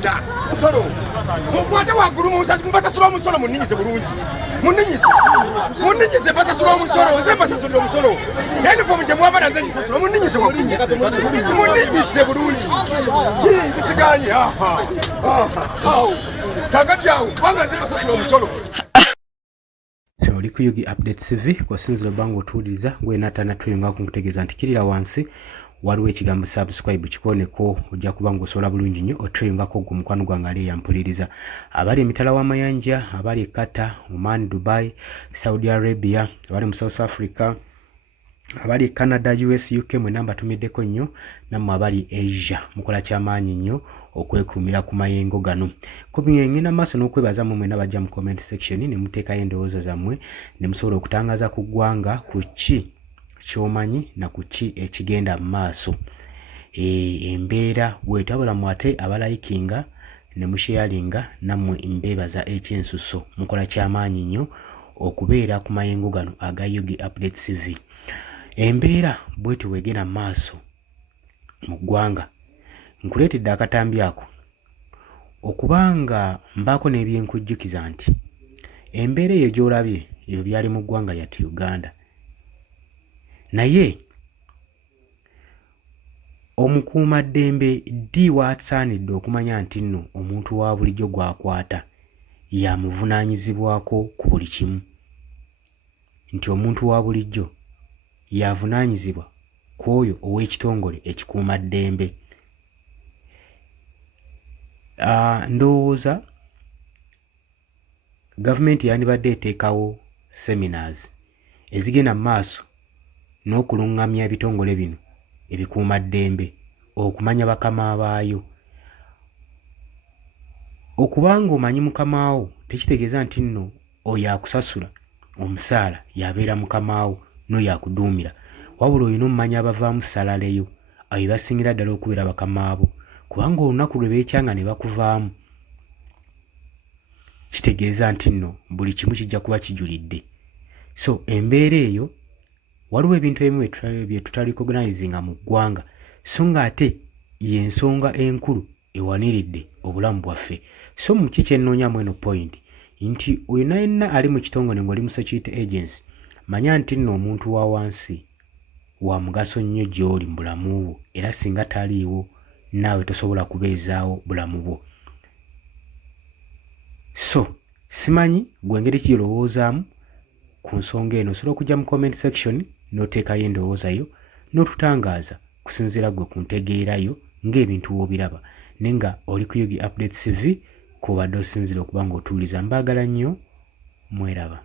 genda musolo mukwate waggulu munsasi mubatasula omusolo munninyize bulungi munninyize batasula omusolo nze mbasasudde omusolo uniform gye mwabala nze ngisasula munninyize munninyize bulungi nkisiganye tagajjawo kubanga nze mbasasula omusolo. So oli ku Yugi Update TV kwasinzira banga otuwuliriza gwe natana tuyinga kunkutegeeza nti kirira wansi waliwo ekigambo subscribe kikoneko ojja kuba ng'osobola bulungi nnyo otuyingako gwe mukwano gwange ali yampuliriza abali emitala w'amayanja abali Qatar, Oman, Dubai, Saudi Arabia, abali mu South Africa, abali Canada, US, UK mwena mbatumiddeko nnyo nammwe abali Asia mukola kyamaanyi nnyo okwekuumira ku mayengo gano. Ngenda maaso n'okwebaza mu mwena bajja mu comment section ne muteekayo endowooza zammwe ne musobola okutangaza ku ggwanga ku ki ky'omanyi na ku ki ekigenda mu maaso. Embeera bw'etwabula mu ate abalayikinga ne musharinga nammwe mbeebaza ekyensuso mukola kyamaanyi nnyo okubeera ku mayengo gano aga Yugi Update TV. Embeera bw'eti wegenda mu maaso mu ggwanga nkuleetedde akatambi ako okubanga mbaako n'ebyenkujjukiza nti embeera eyo gy'olabye ebyo byali mu ggwanga lyattu Uganda, naye omukuumaddembe ddi wasaanidde okumanya nti nno omuntu wa bulijjo gw'akwata yamuvunaanyizibwako ku buli kimu, nti omuntu wa bulijjo yavunaanyizibwa ku oyo ow'ekitongole ekikuumaddembe. Ndowooza gavumenti yandibadde eteekawo seminars ezigenda mu maaso n'okuluŋŋamya ebitongole bino ebikuumaddembe okumanya bakama baayo. Okubanga omanyi mukamaawo tekitegeeza nti nno oyo akusasula omusaala yabeera mukamaawo n'oyo akuduumira, wabula olina omumanya abavaamu salaleyo abo basingira ddala okubeera bakamaabo, kubanga olunaku lwe beekyanga ne bakuvaamu kitegeeza nti nno buli kimu kijja kuba kijulidde. So embeera eyo waliwo ebintu ebimu bye tutarecognizinga mu ggwanga so nga ate y'ensonga enkulu ewaniridde obulamu bwaffe. So mu ki kyennoonya eno point nti oyo yenna ali mu kitongole ng'oli mu security agency manya nti nno omuntu wa wansi wa mugaso nnyo gy'oli mu bulamu bwo, era singa taliiwo naawe tosobola kubeezaawo bulamu bwo. So simanyi gwe ngeri ki yolowoozaamu ku nsonga eno, osobola okujja mu comment section n'oteekayo endowooza yo n'otutangaaza kusinziira gwe ku ntegeerayo ng'ebintu w'obiraba. Nenga oli ku Yugi Update TV kubadde osinzira okuba ng'otuwuliza. Mbaagala nnyo, mweraba.